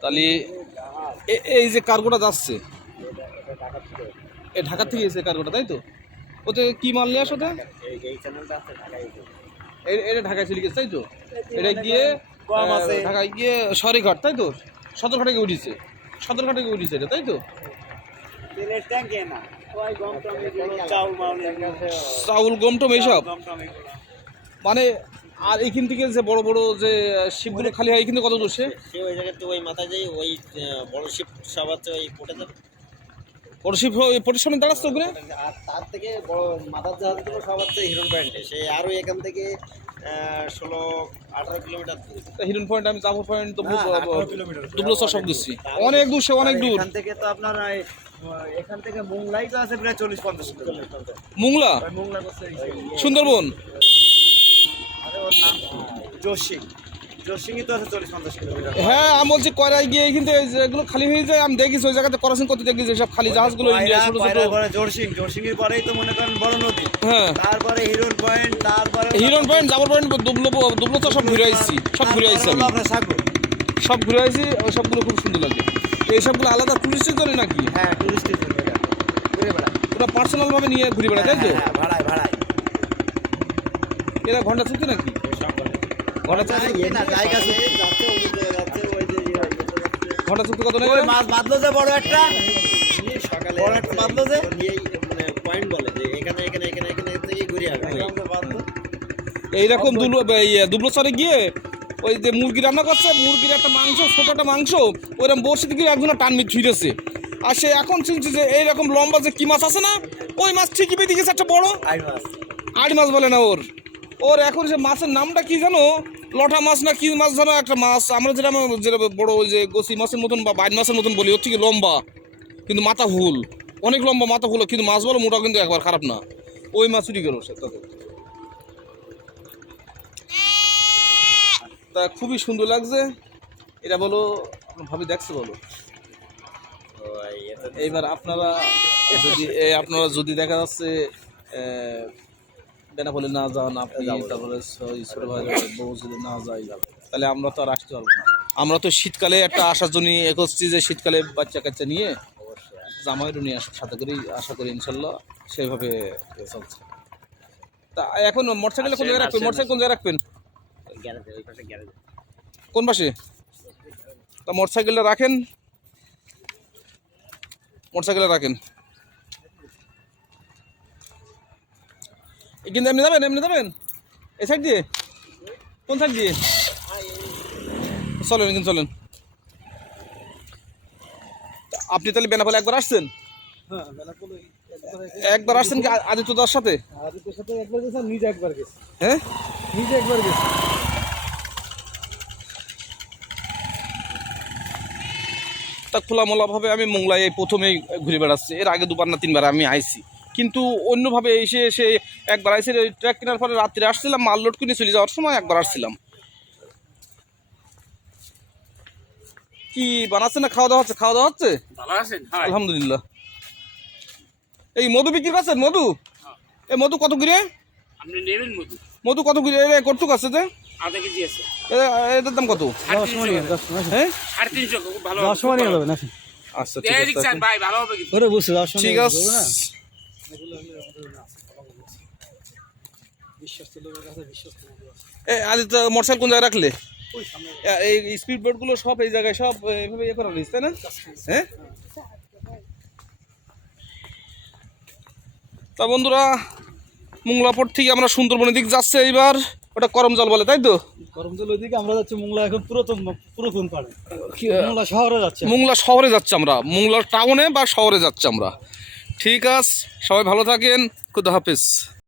তাহলে এই যে কার্গোটা যাচ্ছে এ ঢাকা থেকে এসে কার্গোটা, তাই তো? ওতে কি মাল নিয়ে আসো? এটা ঢাকায় চলে গেছে, তাই তো? এটা গিয়ে ঢাকায় গিয়ে সরিঘাট, তাই তো? সদরঘাটে গিয়ে উঠেছে, সদরঘাটে গিয়ে উঠেছে এটা, তাই তো? চাউল গম টম এইসব মানে। আর এইখান থেকে যে বড় বড় যে শিপগুলো খালি হয়, এখানে কত দূর? সে ওই জায়গাতে ওই মাথায় যাই, ওই বড় শিপ সব আছে, ওই পোটে যাবে। বড় শিপ পটির সামনে দাঁড়াচ্ছে ওখানে। আর তার থেকে বড় মাথার জাহাজগুলো সব আছে হিরন পয়েন্টে, সে আরও এখান থেকে 16-18 কিলোমিটার দূর। হিরন পয়েন্ট, আমি জাফর পয়েন্ট, দুবলো সব দিচ্ছি, অনেক দূর, সে অনেক দূর। এখান থেকে তো আপনার এখান থেকে মুংলাই তো আছে প্রায় 40-50 কিলোমিটার। মুংলা, সুন্দরবন, জোশিংই তো আছে 40-50 কিলোমিটার। হ্যাঁ আমি বলছি কয়রায় গিয়ে কিন্তু এগুলো খালি হয়ে যায়। আমি দেখিস ওই জায়গাতে করাসিং করতে দেখি সব খালি জাহাজগুলো ইন্ডিয়া ছোট ছোট। জোশিং এর পরেই তো মনে করেন বড় নদী, হ্যাঁ তারপরে হিরন পয়েন্ট, তারপরে হিরন পয়েন্ট, জাফর পয়েন্ট, দুবলো তো সব ঘুরে আসছি, সব ঘুরে আসছি আমি, সব ঘুরে আসছি। ওই সবগুলো খুব সুন্দর লাগে। এই সবগুলো আলাদা টুরিস্টের জন্য নাকি? হ্যাঁ টুরিস্টের জন্য ঘুরে বেড়ায়, ওরা পার্সোনাল ভাবে নিয়ে ঘুরে বেড়ায়, তাই তো? ভাড়ায় ভাড়ায়। এরা ঘন্টা চুক্তি নাকি? ঘন্টা জায়গা যাচ্ছে, ঘন্টা চুক্তি কত নেই? মাছ বাঁধলো যে বড় একটা, সকালে বড় একটা বাঁধলো যে মানে পয়েন্ট বলে যে এখানে এখানে এখানে এখানে থেকে ঘুরে আসবে। এইরকম দুবলো চরে গিয়ে ওই যে মুরগি রান্না করছে, মুরগির একটা মাংস, ছোট একটা মাংস, ওইরকম বসে গিয়ে একজন টানমি ফিরেছে। আর সে এখন চিনছে যে এইরকম লম্বা যে কি মাছ আছে না, ওই মাছ ঠিকই পেয়ে গেছে একটা বড় আড়ি মাছ বলে না ওর এখন সে মাছের নামটা কি জানো, লটা মাছ না কি মাছ জানো, একটা মাছ আমরা যেটা বড় ওই যে গোসি মাছের মতন বা বাইন মাছের মতন বলি, ওর থেকে লম্বা কিন্তু মাথা হুল, অনেক লম্বা মাথা হুল, কিন্তু মাছ বলো মোটা কিন্তু একবার খারাপ না। ওই মাছ উঠে গেল সে তাতে। তা খুবই সুন্দর লাগছে। এটা বলো ভাবি দেখছে বলো। এইবার আপনারা যদি দেখা যাচ্ছে বেনাপোলে না যান আপনি, তারপরে ছোট ভাই বউ যদি না যাই, তাহলে আমরা তো আর আসতে পারবো না। আমরা তো শীতকালে একটা আসার জন্য এগোচ্ছি যে শীতকালে বাচ্চা কাচ্চা নিয়ে জামাইরও নিয়ে সাথে করেই আশা করি ইনশাল্লাহ সেইভাবে চলছে। তা এখন মোটরসাইকেলে কোন জায়গায় রাখবেন? মোটরসাইকেল কোন জায়গায় রাখবেন? কোন পাশে? তা মোটরসাইকেলটা রাখেন, মোটরসাইকেলে রাখেন। কিন্তু এমনি যাবেন এই সাইড দিয়ে? কোন সাইড দিয়ে? চলেন কিন্তু চলেন। আপনি তাহলে বেনাপোলে একবার আসছেন? একবার আসছেন কি আদিত্য দার সাথে? একবার গেছে, নিজে একবার গেছে। হ্যাঁ নিজে একবার গেছে। তা খোলামোলা ভাবে আমি মোংলায় এই প্রথমেই ঘুরে বেড়াচ্ছি। এর আগে 2বার না 3বার আমি আইছি, কিন্তু অন্যভাবে এসে একবার আইসি ট্র্যাক কেনার পরে রাত্রে আসছিলাম, মাল লোড কিনে চলে যাওয়ার সময় একবার আসছিলাম। কি বানাচ্ছে না খাওয়া দাওয়া হচ্ছে? খাওয়া দাওয়া হচ্ছে আলহামদুলিল্লাহ। এই মধু বিক্রি করছেন? মধু এই মধু কত করে? মধু কত করে? কটুক আছে যে এটার দাম কত? আচ্ছা ঠিক আছে। আদিত্য মোটরসাইকেল কোন জায়গায় রাখলে? এই স্পিড বোট গুলো সব এই জায়গায় সব এইভাবে ইয়ে করা রয়েছে, তাই না? হ্যাঁ তা বন্ধুরা, মোংলাপোর্ট থেকে আমরা সুন্দরবনের দিক যাচ্ছে। এইবার ওটা করমজল বলে, তাই তো? করমজল ওইদিকে, আমরা যাচ্ছি মোংলা। এখন পুরাতন পাড়ে মোংলা শহরে যাচ্ছে। মোংলা শহরে যাচ্ছে আমরা, মোংলা টাউনে বা শহরে যাচ্ছে আমরা। ঠিক আছে, সবাই ভালো থাকেন, খুদা হাফেজ।